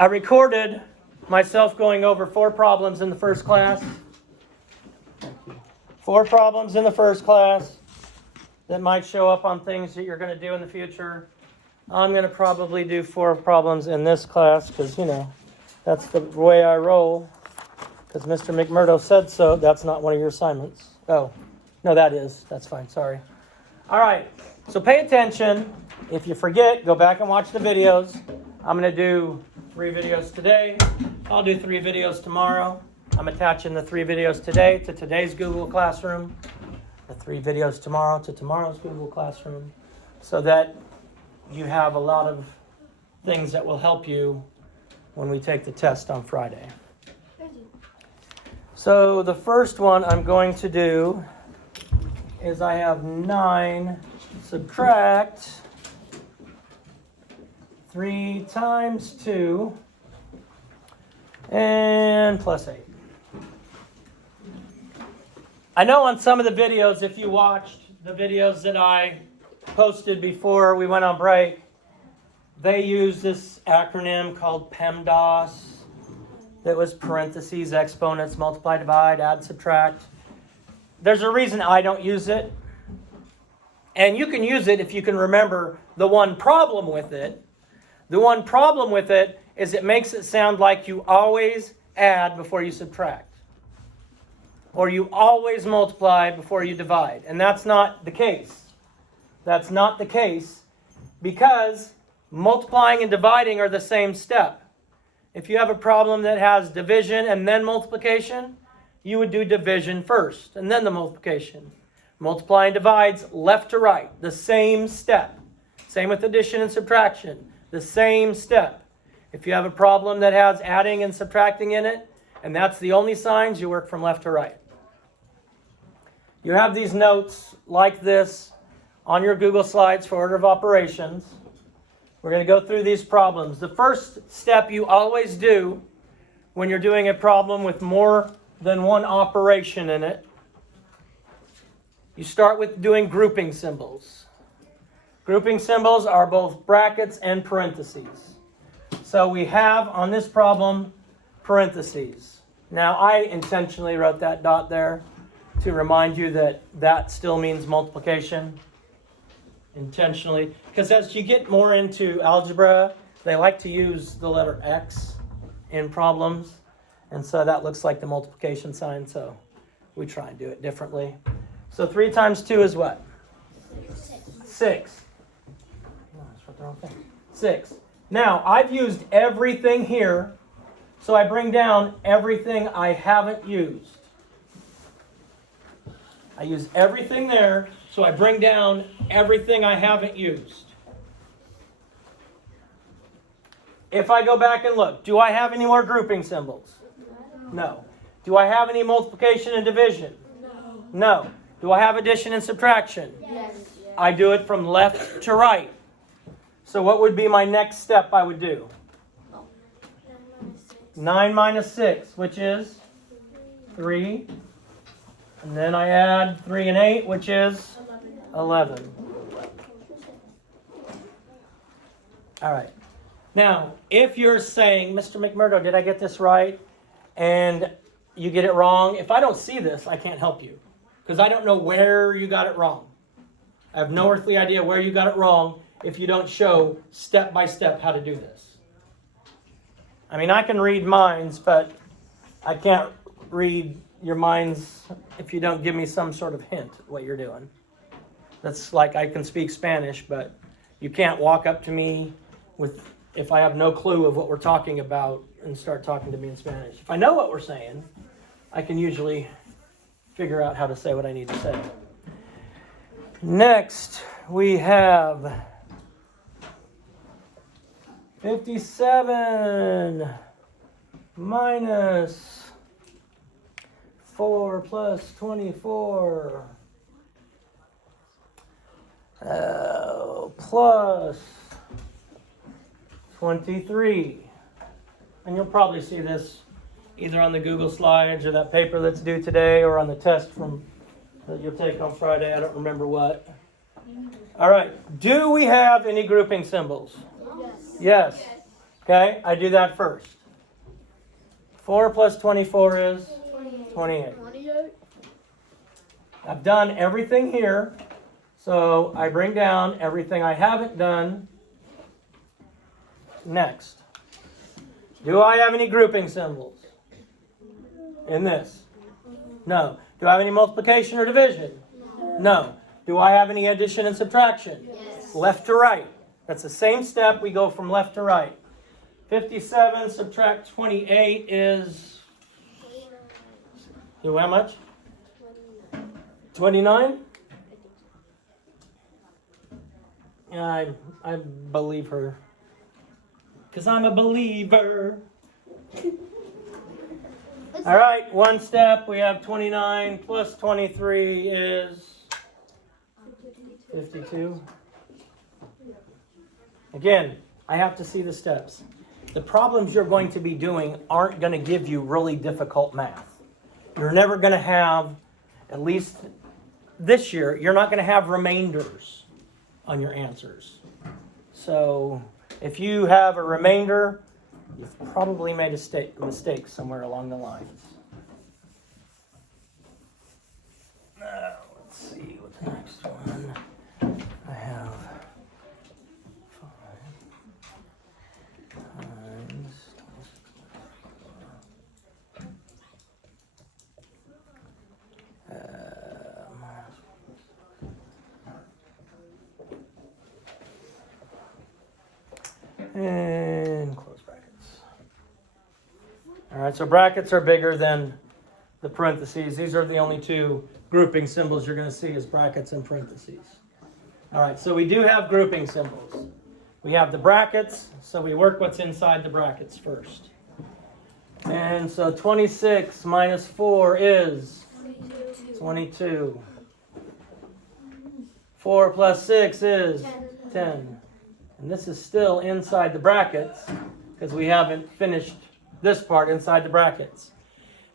I recorded myself going over 4 problems in the first class. 4 problems in the first class that might show up on things that you're going to do in the future. I'm going to probably do 4 problems in this class because, that's the way I roll. Because Mr. McMurdo said so. That's not one of your assignments. Oh, no, that is. That's fine. Sorry. All right. So pay attention. If you forget, go back and watch the videos. I'm going to do 3 videos today. I'll do 3 videos tomorrow. I'm attaching the 3 videos today to today's Google Classroom. The 3 videos tomorrow to tomorrow's Google Classroom. So that you have a lot of things that will help you when we take the test on Friday. So the first one I'm going to do is I have 9 subtract 3 times 2 and plus 8. I know on some of the videos, if you watched the videos that I posted before we went on break, they use this acronym called PEMDAS that was parentheses, exponents, multiply, divide, add, subtract. There's a reason I don't use it. And you can use it if you can remember the one problem with it. The one problem with it is it makes it sound like you always add before you subtract. Or you always multiply before you divide. And that's not the case. That's not the case because multiplying and dividing are the same step. If you have a problem that has division and then multiplication, you would do division first and then the multiplication. Multiply and divides left to right, the same step. Same with addition and subtraction, the same step. If you have a problem that has adding and subtracting in it, and that's the only signs, you work from left to right. You have these notes like this on your Google Slides for order of operations. We're going to go through these problems. The first step you always do when you're doing a problem with more than one operation in it, you start with doing grouping symbols. Grouping symbols are both brackets and parentheses. So we have on this problem parentheses. Now I intentionally wrote that dot there to remind you that that still means multiplication. Intentionally. Because as you get more into algebra, they like to use the letter X in problems. And so that looks like the multiplication sign. So we try and do it differently. So 3 times 2 is what? 6. No, that's what the wrong thing. 6. Now, I've used everything here. So I bring down everything I haven't used. I use everything there. So I bring down everything I haven't used. If I go back and look, do I have any more grouping symbols? No. Do I have any multiplication and division? No. Do I have addition and subtraction? Yes. I do it from left to right. So what would be my next step I would do? 9 minus 6, which is 3. And then I add 3 and 8, which is 11. All right. Now, if you're saying, Mr. McMurdo, did I get this right? And you get it wrong. If I don't see this, I can't help you. Because I don't know where you got it wrong. I have no earthly idea where you got it wrong if you don't show step by step how to do this. I mean, I can read minds, but I can't read your minds if you don't give me some sort of hint at what you're doing. That's like I can speak Spanish, but you can't walk up to me if I have no clue of what we're talking about and start talking to me in Spanish. If I know what we're saying, I can usually figure out how to say what I need to say. Next, we have 57 minus 4 plus 24 plus 23. And you'll probably see this either on the Google Slides or that paper that's due today or on the test that you'll take on Friday. I don't remember what. All right. Do we have any grouping symbols? Yes. Yes. Okay, I do that first. 4 plus 24 is 28. I've done everything here, so I bring down everything I haven't done next. Do I have any grouping symbols in this? No. Do I have any multiplication or division? No. Do I have any addition and subtraction? Yes. Left to right. That's the same step. We go from left to right. 57 subtract 28 is... How much? 29? Yeah, I believe her. Because I'm a believer. All right, one step. We have 29 plus 23 is 52. Again, I have to see the steps. The problems you're going to be doing aren't going to give you really difficult math. You're never going to have, at least this year, you're not going to have remainders on your answers. So if you have a remainder, you've probably made a mistake somewhere along the lines. Now, let's see what the next one I have. 5 times 26. And close brackets. All right, so brackets are bigger than the parentheses. These are the only two grouping symbols you're going to see is brackets and parentheses. All right, so we do have grouping symbols. We have the brackets, so we work what's inside the brackets first. And so 26 minus 4 is 22. 4 plus 6 is 10. And this is still inside the brackets because we haven't finished this part inside the brackets.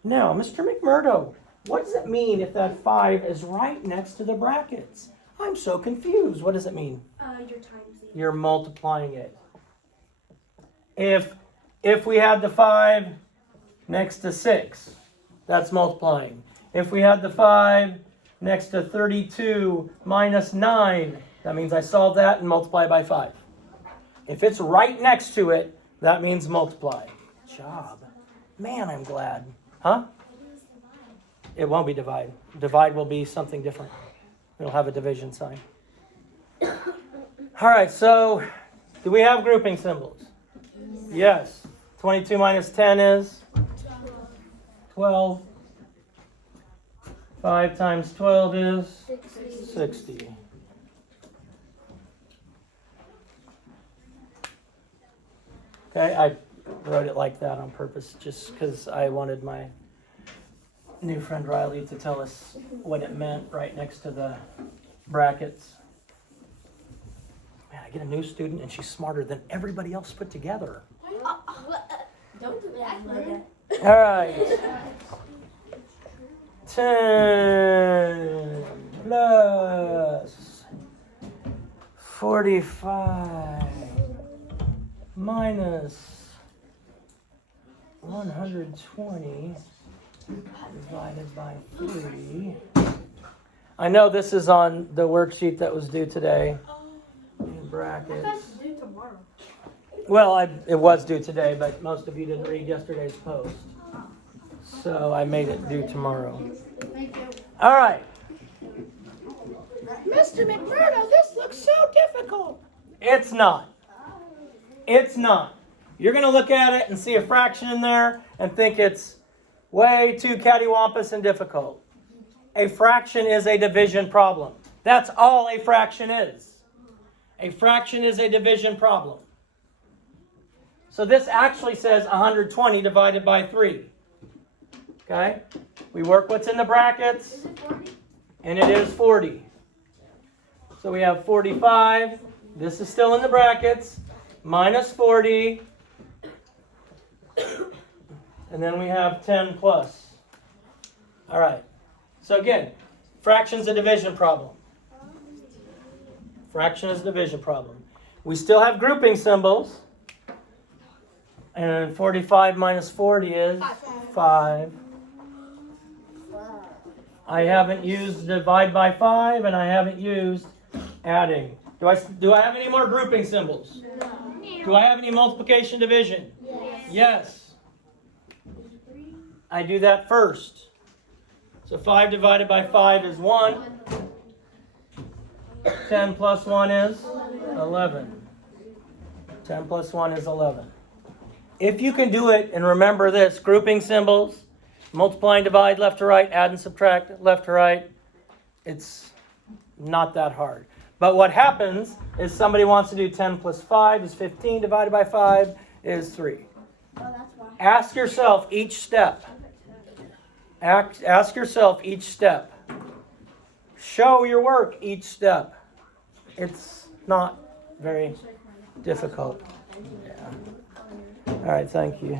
Now, Mr. McMurdo, what does it mean if that 5 is right next to the brackets? I'm so confused. What does it mean? You're times it. You're multiplying it. If we had the 5 next to 6, that's multiplying. If we had the 5 next to 32 minus 9, that means I solve that and multiply by 5. If it's right next to it, that means multiply. Good job. Man, I'm glad. Huh? It won't be divide. Divide will be something different. It'll have a division sign. All right, so do we have grouping symbols? Yes. 22 minus 10 is 12. 5 times 12 is 60. Okay, I wrote it like that on purpose just because I wanted my new friend Riley to tell us what it meant right next to the brackets. Man, I get a new student and she's smarter than everybody else put together. Don't do that. All right. 10 plus 45 minus 120 divided by 3. I know this is on the worksheet that was due today. In brackets. It's due tomorrow. Well, it was due today, but most of you didn't read yesterday's post. So I made it due tomorrow. Thank you. All right. Mr. McMurdo, this looks so difficult. It's not. It's not. You're going to look at it and see a fraction in there and think it's way too cattywampus and difficult. A fraction is a division problem. That's all a fraction is. A fraction is a division problem. So this actually says 120 divided by 3. Okay? We work what's in the brackets. Is it 40? And it is 40. So we have 45. This is still in the brackets. Minus 40. And then we have 10 plus. All right. So again, fraction's a division problem. Fraction is a division problem. We still have grouping symbols. And 45 minus 40 is 5. I haven't used divide by 5, and I haven't used adding. Do I have any more grouping symbols? No. Do I have any multiplication division? Yes. I do that first. So 5 divided by 5 is 1. 10 plus 1 is 11. 10 plus 1 is 11. If you can do it, and remember this, grouping symbols, multiply and divide left to right, add and subtract left to right, it's not that hard. But what happens is somebody wants to do 10 plus 5 is 15 divided by 5 is 3. Oh, that's why. Ask yourself each step. Ask yourself each step. Show your work each step. It's not very difficult. Yeah. All right, thank you.